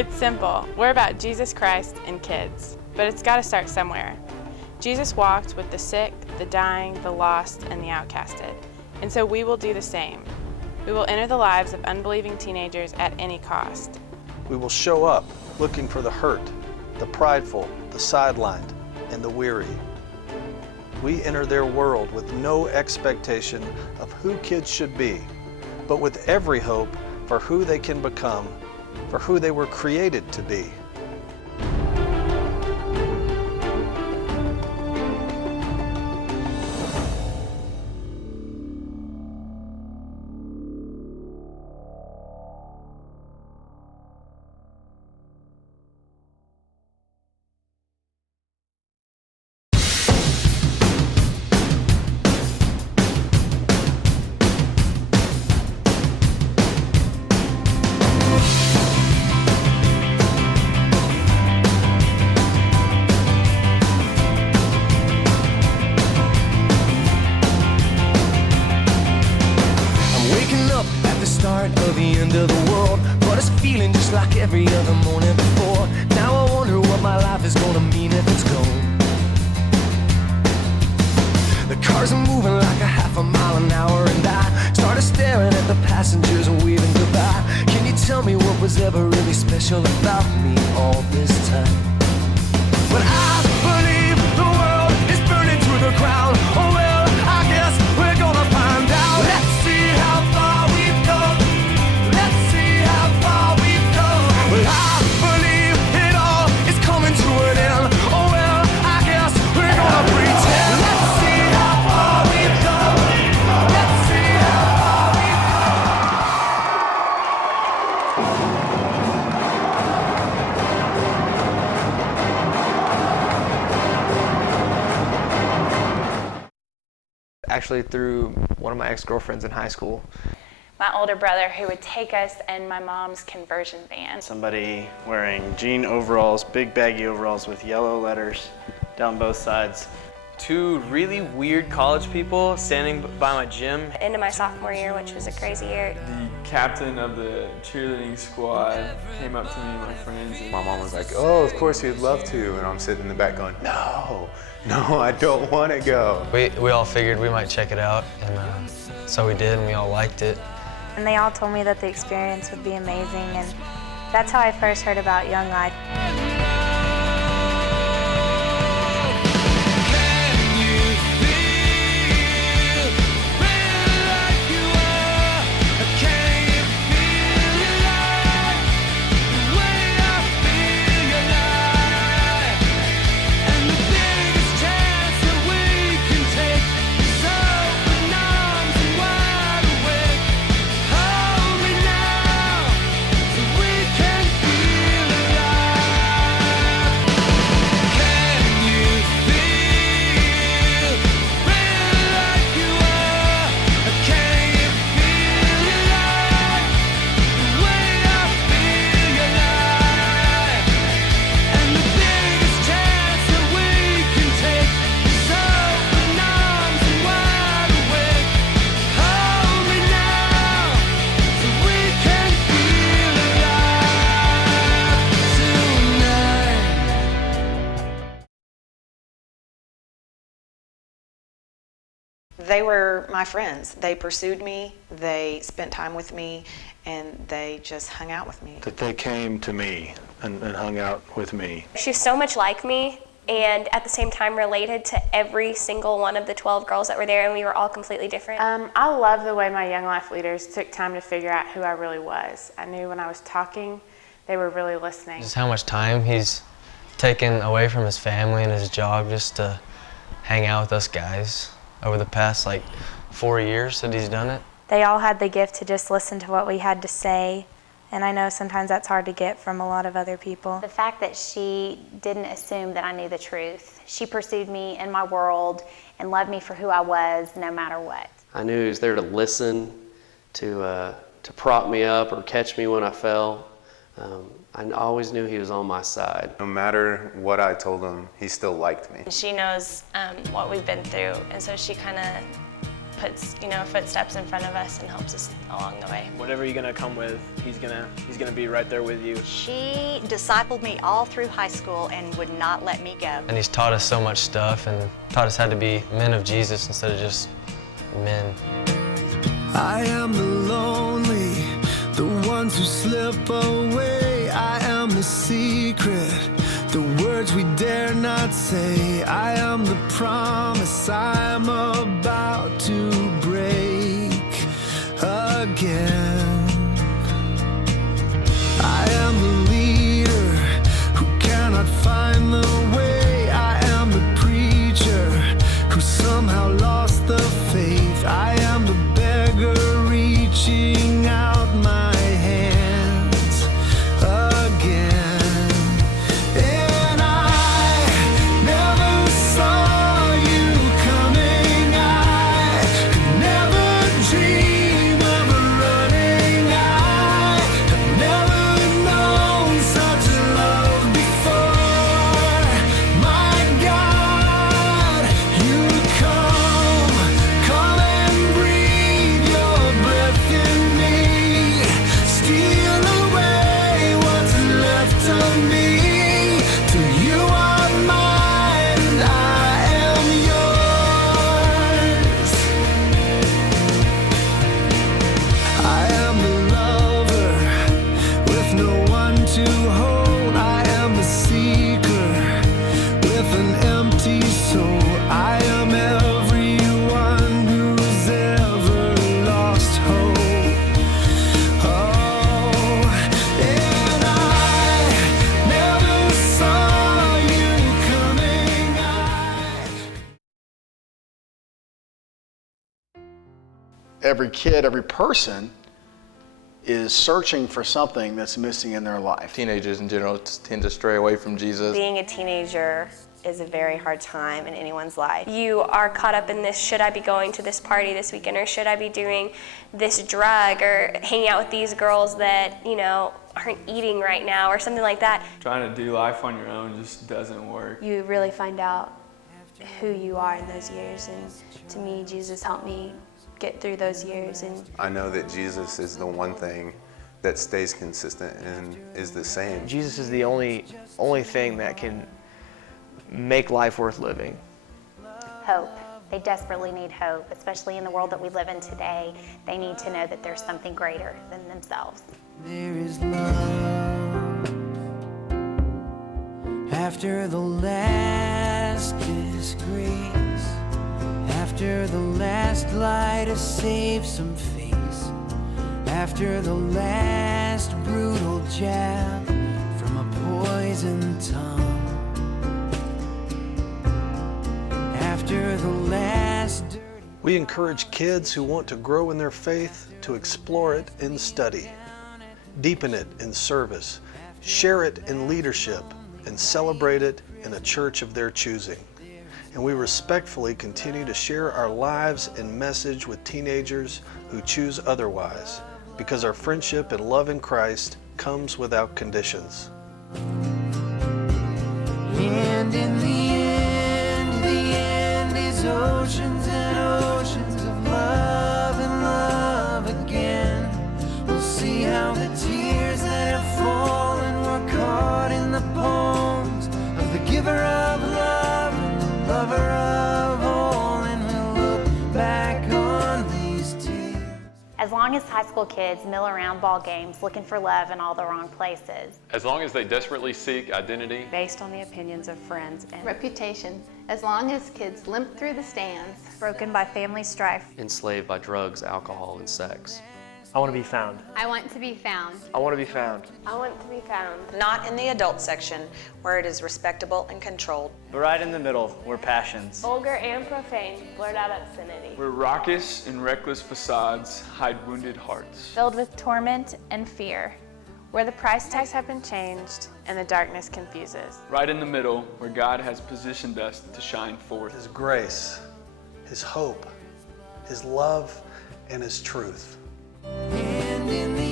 It's simple. We're about Jesus Christ and kids, but it's got to start somewhere. Jesus walked with the sick, the dying, the lost, and the outcasted, and so we will do the same. We will enter the lives of unbelieving teenagers at any cost. We will show up looking for the hurt, the prideful, the sidelined, and the weary. We enter their world with no expectation of who kids should be, but with every hope for who they can become, for who they were created to be. Of the end of the world, but it's feeling just like every other morning before. Now I wonder what my life is gonna mean if it's gone. The cars are moving like a half a mile an hour, and I started staring at the passengers and waving goodbye. Can you tell me what was ever really special about me all this time? But I believe the world is burning to the ground. Oh well, I guess we're gonna find out. Let's see how far we've come. Well, I believe it all is coming to an end. Oh well, I guess we're gonna pretend. Let's see how far we've come. Let's see how far we've come. Actually, through one of my ex-girlfriends in high school. My older brother who would take us in my mom's conversion van. Somebody wearing jean overalls, big baggy overalls with yellow letters down both sides. Two really weird college people standing by my gym. Into my sophomore year, which was a crazy year. The captain of the cheerleading squad came up to me and my friends. And my mom was like, oh, of course you'd love to. And I'm sitting in the back going, no, I don't want to go. We all figured we might check it out, and so we did, and we all liked it. And they all told me that the experience would be amazing, and that's how I first heard about Young Life. They were my friends. They pursued me, they spent time with me, and they just hung out with me. That they came to me and hung out with me. She's so much like me, and at the same time related to every single one of the 12 girls that were there, and we were all completely different. I love the way my Young Life leaders took time to figure out who I really was. I knew when I was talking, they were really listening. Just how much time he's taken away from his family and his job just to hang out with us guys over the past 4 years that he's done it. They all had the gift to just listen to what we had to say, and I know sometimes that's hard to get from a lot of other people. The fact that she didn't assume that I knew the truth. She pursued me in my world and loved me for who I was no matter what. I knew he was there to listen, to prop me up or catch me when I fell. I always knew he was on my side. No matter what I told him, he still liked me. She knows what we've been through, and so she kind of puts, footsteps in front of us and helps us along the way. Whatever you're gonna come with, he's gonna be right there with you. She discipled me all through high school and would not let me go. And he's taught us so much stuff and taught us how to be men of Jesus instead of just men. I am the lonely, the ones who slip away. I am the secret, the words we dare not say. I am the promise I am about to break again. I am the leader who cannot find the way. I am the preacher who somehow lost the faith. I am the beggar reaching out my hands again. And I never saw you coming. I could never dream of running. I have never known such love before. My God, you come and breathe your breath in me. Steal away what's left of me. Till you are mine and I am yours. I am the lover with no one to hold. I am the seeker with an empty soul. I am everyone who's ever lost hope. Oh, and I never saw you coming. Every kid, every person is searching for something that's missing in their life. Teenagers in general tend to stray away from Jesus. Being a teenager is a very hard time in anyone's life. You are caught up in this, should I be going to this party this weekend, or should I be doing this drug, or hanging out with these girls that, aren't eating right now, or something like that. Trying to do life on your own just doesn't work. You really find out who you are in those years, and to me, Jesus helped me get through those years. And I know that Jesus is the one thing that stays consistent and is the same. Jesus is the only thing that can make life worth living. Hope. They desperately need hope, especially in the world that we live in today. They need to know that there's something greater than themselves. There is love after the last disgrace, after the last lie to save some face, after the last brutal jab from a poisoned tongue, after the last dirty... We encourage kids who want to grow in their faith to explore it in study, deepen it in service, share it in leadership, and celebrate it in a church of their choosing. And we respectfully continue to share our lives and message with teenagers who choose otherwise, because our friendship and love in Christ comes without conditions. And in the end is oceans and oceans of love and love again. We'll see how the tears that have fallen were caught in the poems of the giver of love and the lover of all, and we'll look back on these tears. As long as high school kids mill around ball games looking for love in all the wrong places. As long as they desperately seek identity. Based on the opinions of friends and reputation. As long as kids limp through the stands. Broken by family strife. Enslaved by drugs, alcohol, and sex. I want to be found. I want to be found. I want to be found. I want to be found. Not in the adult section, where it is respectable and controlled. But right in the middle, where passions. Vulgar and profane, blurt out obscenity. Where raucous and reckless facades hide wounded hearts. Filled with torment and fear. Where the price tags have been changed and the darkness confuses. Right in the middle, where God has positioned us to shine forth. His grace, His hope, His love, and His truth. And in the